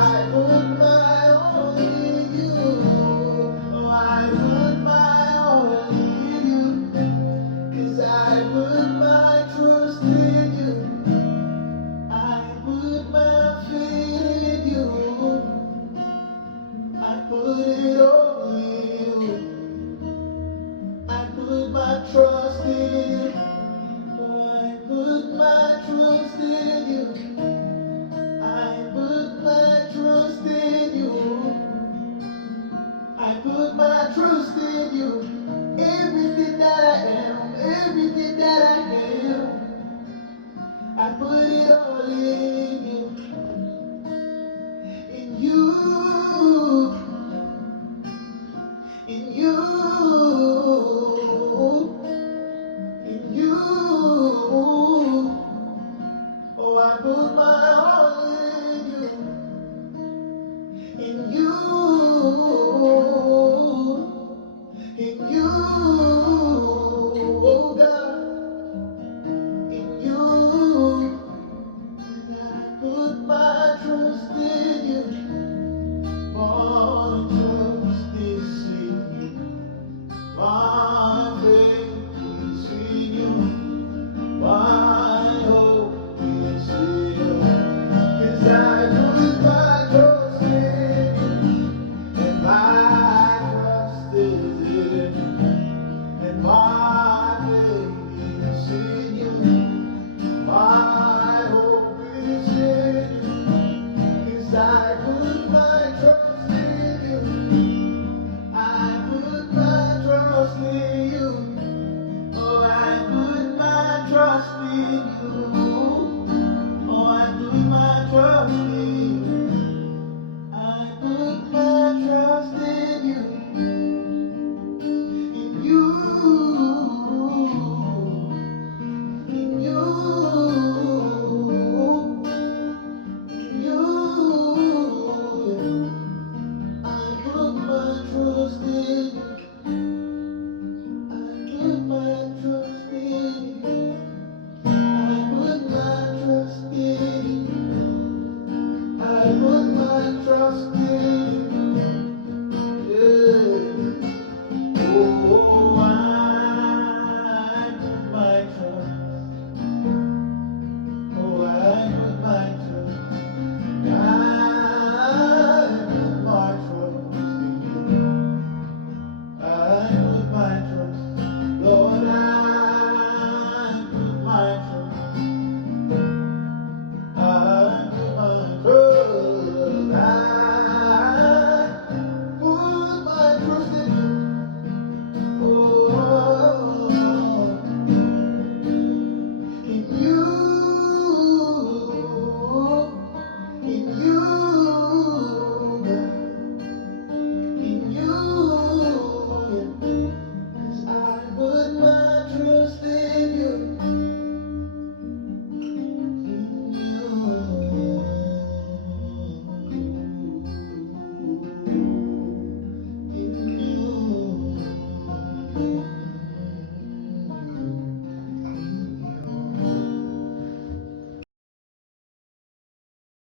I put my all in you. Oh, I put my all in you. 'Cause I put my trust in you. I put my faith in you. I put it all in you. I put my trust in you. Oh, I put my trust in you. I put my trust in you. I put my trust in you. Everything that I am, everything that I am, I put it all in you. In you. In you. In you. Oh, I put my all in you. In you. In you. Oh God. In you. And I put my trust in you. My trust is in you. My faith is in you. My hope is in you. 'Cause I put my trust in you. And my trust is in you. And my faith is in you. My hope is in you. 'Cause I put my trust in you. I put my trust in you. Oh, I put my trust in you. Oh, I put my trust in you. I put my trust in you. In you. In you. In you. I put my trust in you. I put my trust in you. I put my trust in you. I put my trust in you.